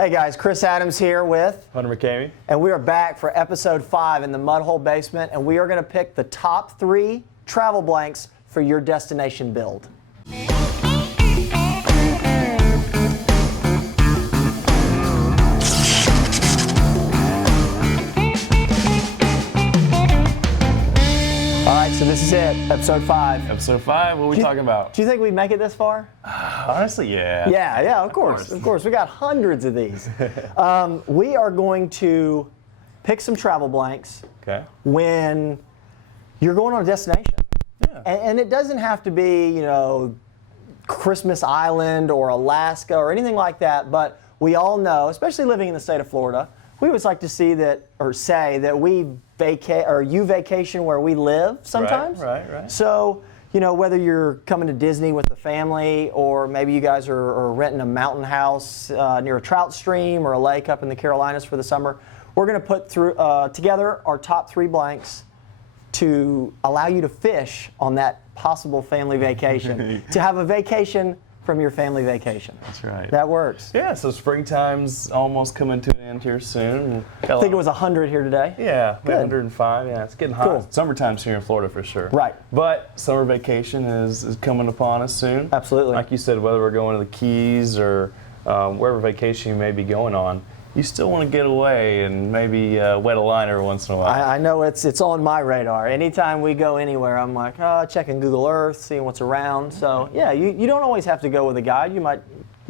Hey guys, Chris Adams here with Hunter McCamey. And we are back for episode 5 in the Mudhole Basement, and we are going to pick the top 3 travel blanks for your destination build. Alright, so this is it, episode 5. Episode 5, what are we talking about? Do you think we'd make it this far? Honestly, yeah. Yeah, of course. We got hundreds of these. We are going to pick some travel blanks when you're going on a destination. Yeah. And it doesn't have to be, Christmas Island or Alaska or anything like that, but we all know, especially living in the state of Florida, we always like to see that, or say that you vacation where we live sometimes. Right. So, whether you're coming to Disney with the family, or maybe you guys are renting a mountain house near a trout stream or a lake up in the Carolinas for the summer, we're going to put together our top 3 blanks to allow you to fish on that possible family vacation, to have a vacation from your family vacation. That's right. That works. Yeah, so springtime's almost coming to an end here soon. I think it was 100 here today. Yeah, 105. Yeah, it's getting hot. Cool. Summertime's here in Florida for sure. Right. But summer vacation is coming upon us soon. Absolutely. Like you said, whether we're going to the Keys or wherever vacation you may be going on, you still want to get away and maybe wet a line every once in a while. I know it's on my radar. Anytime we go anywhere, I'm like, checking Google Earth, seeing what's around. So, yeah, you don't always have to go with a guide. You might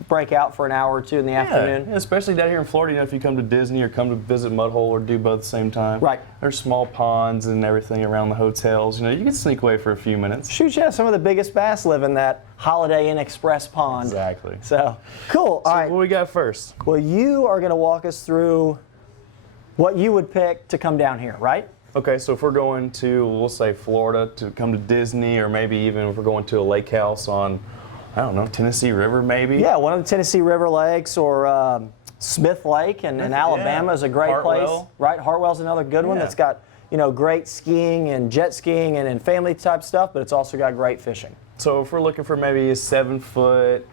break out for an hour or two in the afternoon. Especially down here in Florida, if you come to Disney or come to visit Mudhole or do both at the same time. Right. There's small ponds and everything around the hotels. You can sneak away for a few minutes. Shoot, yeah, some of the biggest bass live in that Holiday Inn Express pond. Exactly. So, cool. All right. What we got first? Well, you are going to walk us through what you would pick to come down here, right? Okay, so if we're going to, we'll say Florida, to come to Disney, or maybe even if we're going to a lake house on, I don't know, Tennessee River maybe? Yeah, one of the Tennessee River lakes, or Smith Lake in Alabama is a great place. Right, Hartwell's another good one that's got, great skiing and jet skiing and family type stuff, but it's also got great fishing. So if we're looking for maybe a 7-foot,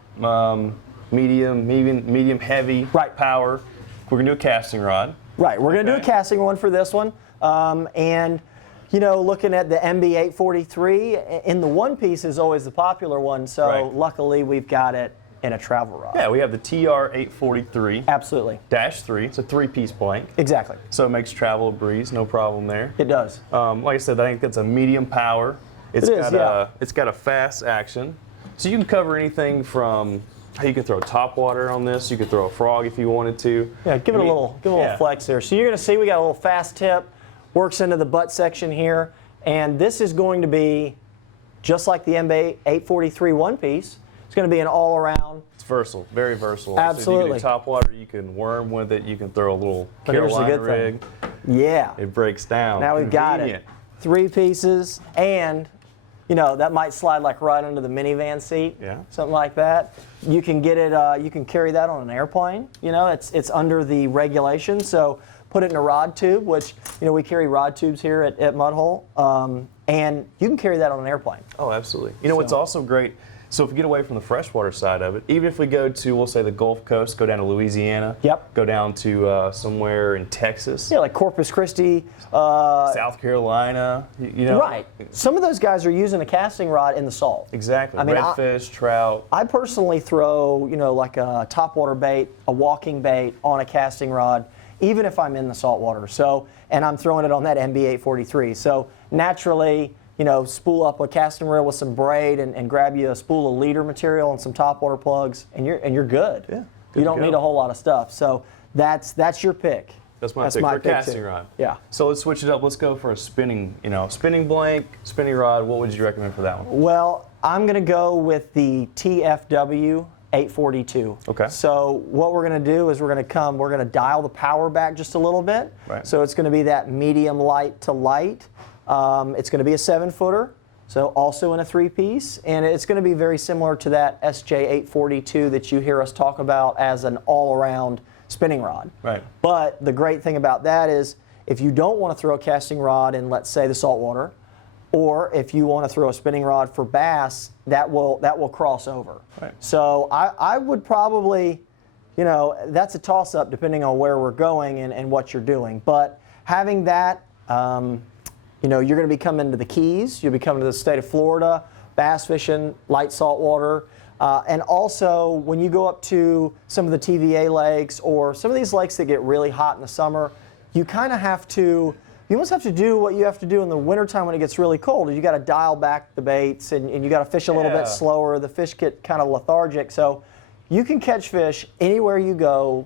medium heavy power, we're gonna do a casting rod. Right, we're gonna do a casting one for this one. And looking at the MB843, in the one piece is always the popular one, so luckily we've got it in a travel rod. Yeah, we have the TR843. Absolutely. -3, it's a 3-piece blank. Exactly. So it makes travel a breeze, no problem there. It does. Like I said, I think that's a medium power. It's got a fast action. So you can cover anything from, you can throw top water on this, you could throw a frog if you wanted to. Yeah, give it a little flex there. So you're gonna see we got a little fast tip, works into the butt section here, and this is going to be just like the MB843 one piece. It's going to be an all-around. It's versatile, very versatile. Absolutely. So you can do top water, you can worm with it, you can throw a little Carolina rig. Yeah. It breaks down. Now we've got it. 3 pieces, and that might slide like right under the minivan seat. Yeah. Something like that. You can get it. You can carry that on an airplane. It's under the regulations. So put it in a rod tube, which we carry rod tubes here at Mudhole, and you can carry that on an airplane. Oh, absolutely. What's also great. So if we get away from the freshwater side of it, even if we go to, we'll say, the Gulf Coast, go down to Louisiana, go down to somewhere in Texas. Yeah, like Corpus Christi. South Carolina, Right. Some of those guys are using a casting rod in the salt. Exactly. Redfish, trout. I personally throw, like a topwater bait, a walking bait on a casting rod, even if I'm in the saltwater. So, and I'm throwing it on that MB843. So naturally, spool up a casting reel with some braid and grab you a spool of leader material and some topwater plugs, and you're good. Yeah. You don't need a whole lot of stuff. So that's your pick. That's my pick for casting rod. Yeah. So let's switch it up. Let's go for a spinning blank, spinning rod. What would you recommend for that one? Well, I'm going to go with the TFW 842. Okay. So what we're going to do is we're going to dial the power back just a little bit. Right. So it's going to be that medium light to light. It's going to be a 7-footer, so also in a 3-piece, and it's going to be very similar to that SJ842 that you hear us talk about as an all-around spinning rod. Right. But the great thing about that is if you don't want to throw a casting rod in, let's say, the saltwater, or if you want to throw a spinning rod for bass, that will cross over. Right. So I would probably, that's a toss-up depending on where we're going and what you're doing. But having that, you're going to be coming to the Keys, you'll be coming to the state of Florida, bass fishing, light salt water. And also, when you go up to some of the TVA lakes or some of these lakes that get really hot in the summer, you kind of have to, you almost have to do what you have to do in the wintertime when it gets really cold. You got to dial back the baits and you got to fish a little bit slower. The fish get kind of lethargic. So you can catch fish anywhere you go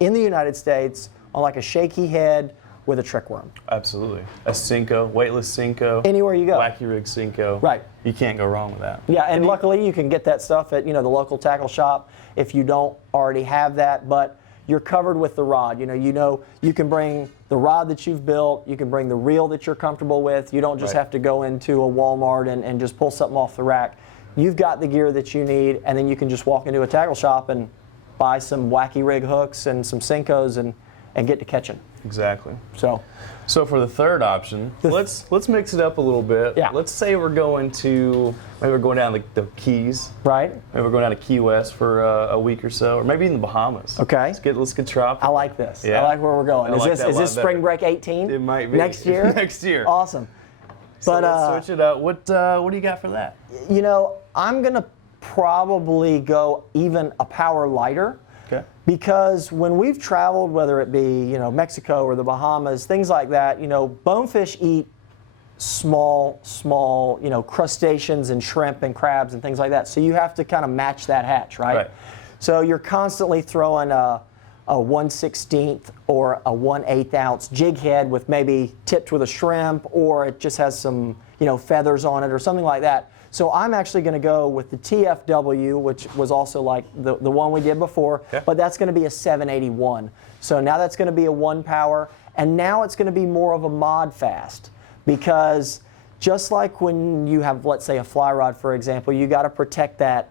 in the United States on like a shaky head with a trick worm. Absolutely. A Cinco, weightless Cinco. Anywhere you go. Wacky rig Cinco. Right. You can't go wrong with that. Yeah, and luckily you can get that stuff at the local tackle shop if you don't already have that, but you're covered with the rod. You can bring the rod that you've built, you can bring the reel that you're comfortable with. You don't just have to go into a Walmart and just pull something off the rack. You've got the gear that you need, and then you can just walk into a tackle shop and buy some wacky rig hooks and some Cincos and get to catching. Exactly. So for the third option, let's mix it up a little bit. Yeah. Let's say we're going down the Keys. Right. Maybe we're going down to Key West for a week or so, or maybe in the Bahamas. Okay. Let's get tropical. I like this. Yeah. I like where we're going. Is this spring break 18? It might be. Next year? Next year. Awesome. So let's switch it up. What do you got for that? I'm going to probably go even a power lighter. Okay. Because when we've traveled, whether it be Mexico or the Bahamas, things like that, bonefish eat small crustaceans and shrimp and crabs and things like that. So you have to kind of match that hatch, right? So you're constantly throwing a 1/16 or a 1/8 ounce jig head with maybe tipped with a shrimp, or it just has some feathers on it or something like that. So I'm actually going to go with the TFW, which was also like the one we did before, but that's going to be a 781. So now that's going to be a 1 power, and now it's going to be more of a mod fast, because just like when you have, let's say, a fly rod, for example, you got to protect that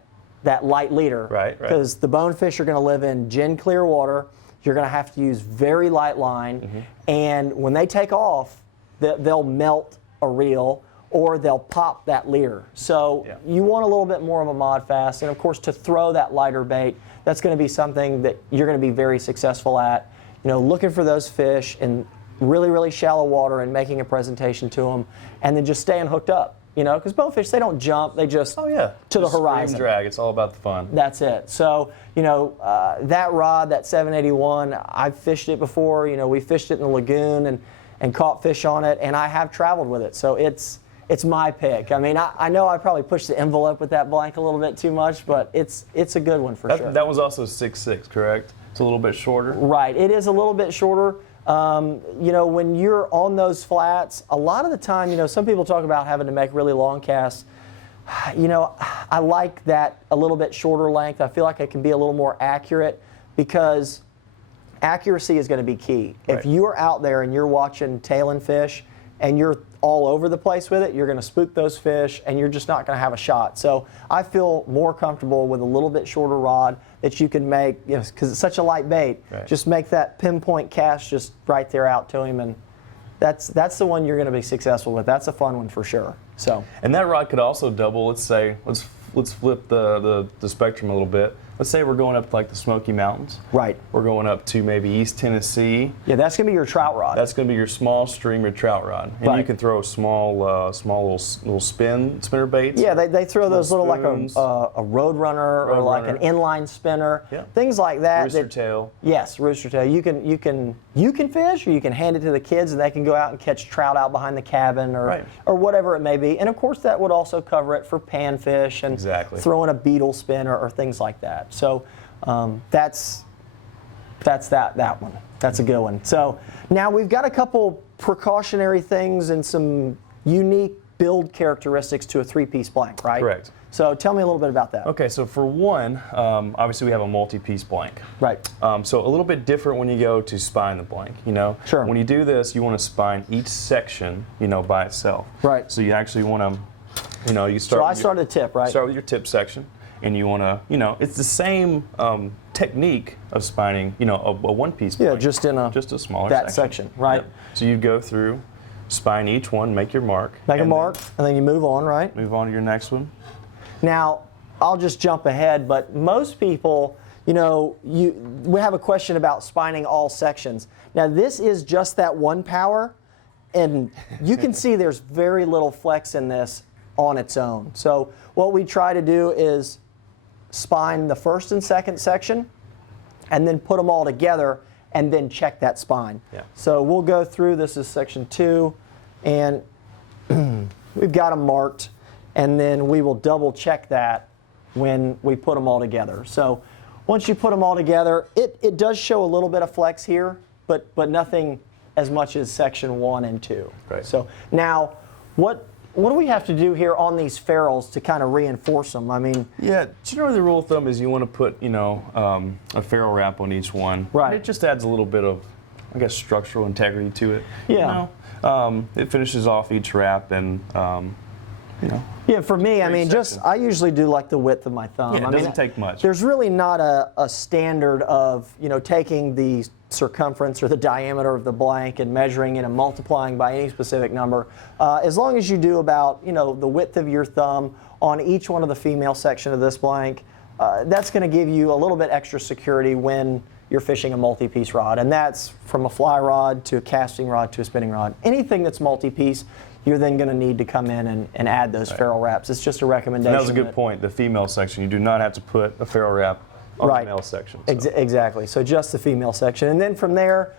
light leader, right? Because the bonefish are going to live in gin clear water. You're going to have to use very light line, and when they take off, they'll melt a reel, or they'll pop that leader. So you want a little bit more of a mod fast, and of course to throw that lighter bait, that's going to be something that you're going to be very successful at. Looking for those fish in really, really shallow water and making a presentation to them, and then just staying hooked up. Because bonefish, they don't jump, they just to the horizon. Scream drag, it's all about the fun. That's it. So, that rod, that 781, I've fished it before. We fished it in the lagoon and caught fish on it, and I have traveled with it. So it's my pick. I mean, I know I probably pushed the envelope with that blank a little bit too much, but it's a good one for sure. That was also 6'6", correct? It's a little bit shorter? Right. It is a little bit shorter. When you're on those flats, a lot of the time, some people talk about having to make really long casts. I like that a little bit shorter length. I feel like it can be a little more accurate, because accuracy is going to be key. Right. If you're out there and you're watching tailing fish and you're all over the place with it, you're going to spook those fish and you're just not going to have a shot. So I feel more comfortable with a little bit shorter rod that you can make, because it's such a light bait, just make that pinpoint cast just right there out to him, and that's the one you're going to be successful with. That's a fun one for sure. So. And that rod could also double. Let's flip the spectrum a little bit. Let's say we're going up to like the Smoky Mountains. Right. We're going up to maybe East Tennessee. Yeah, that's going to be your trout rod. That's going to be your small streamer trout rod. And you can throw small little spinner baits. Yeah, they throw those little spoons, like a road runner or like an inline spinner, things like that. Rooster tail. Yes, rooster tail. You can fish, or you can hand it to the kids and they can go out and catch trout out behind the cabin or whatever it may be. And of course that would also cover it for panfish and throwing a beetle spinner or things like that. So that's that one. That's a good one. So now we've got a couple precautionary things and some unique build characteristics to a 3-piece blank, right? Correct. So tell me a little bit about that. Okay, so for one, obviously we have a multi-piece blank. Right. So a little bit different when you go to spine the blank, Sure. When you do this, you want to spine each section, by itself. Right. So you actually want to, you start. So I start at the tip, right? Start with your tip section. And you want to, it's the same technique of spining, a one-piece blank. Yeah, just a smaller section, right? Yep. So you go through, spine each one, make your mark. Make a mark, and then you move on, right? Move on to your next one. Now, I'll just jump ahead, but most people, we have a question about spining all sections. Now this is just that one power, and you can see there's very little flex in this on its own. So what we try to do is spine the first and second section, and then put them all together, and then check that spine. Yeah. So we'll go through, this is section 2, and we've got them marked, and then we will double check that when we put them all together. So once you put them all together, it does show a little bit of flex here, but nothing as much as section 1 and 2. Right. So now, what do we have to do here on these ferrules to kind of reinforce them? I mean, yeah, generally the rule of thumb is you want to put, a ferrule wrap on each one. Right. It just adds a little bit of, I guess, structural integrity to it. Yeah. It finishes off each wrap, and yeah, for me, I mean, I usually do like the width of my thumb. Yeah, it doesn't take much. There's really not a standard of, taking the circumference or the diameter of the blank and measuring it and multiplying by any specific number. As long as you do about, the width of your thumb on each one of the female section of this blank, that's going to give you a little bit extra security when you're fishing a multi-piece rod. And that's from a fly rod to a casting rod to a spinning rod. Anything that's multi-piece, you're then going to need to come in and add those ferrule wraps. It's just a recommendation. That was a good point. The female section, you do not have to put a ferrule wrap on the male section. So. Exactly. So just the female section. And then from there,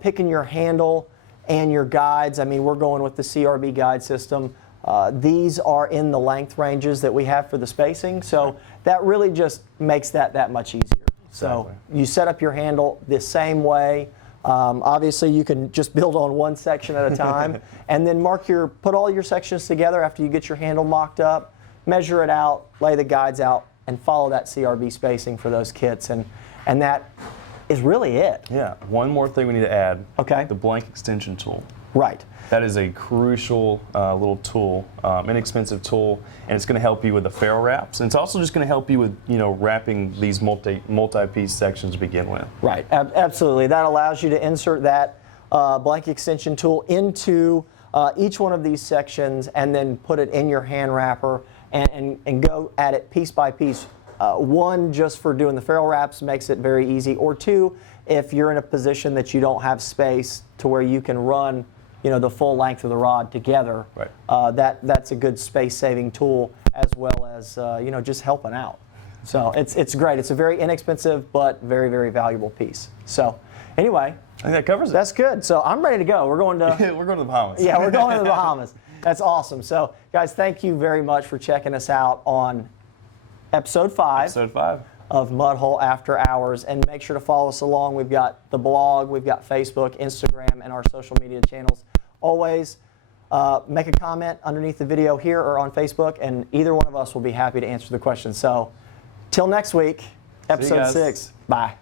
picking your handle and your guides. I mean, we're going with the CRB guide system. These are in the length ranges that we have for the spacing. So that really just makes that much easier. So you set up your handle the same way. Obviously, you can just build on one section at a time, and then put all your sections together after you get your handle mocked up, measure it out, lay the guides out, and follow that CRB spacing for those kits, and that is really it. Yeah. One more thing we need to add. Okay. The blank extension tool. Right. That is a crucial little tool, inexpensive tool, and it's going to help you with the ferrule wraps. And it's also just going to help you with, wrapping these multi-piece sections to begin with. Right, absolutely. That allows you to insert that blank extension tool into each one of these sections and then put it in your hand wrapper and go at it piece by piece. One, just for doing the ferrule wraps makes it very easy, or two, if you're in a position that you don't have space to where you can run the full length of the rod together, right. That's a good space-saving tool, as well as just helping out. So it's great. It's a very inexpensive but very, very valuable piece. So anyway, I think that covers it. That's good. So I'm ready to go. We're going to we're going to the Bahamas. Yeah, we're going to the Bahamas. That's awesome. So guys, thank you very much for checking us out on episode 5. Episode 5. Of Mudhole After Hours, and make sure to follow us along. We've got the blog, we've got Facebook, Instagram, and our social media channels. Always make a comment underneath the video here or on Facebook, and either one of us will be happy to answer the question. So till next week, episode 6. Bye.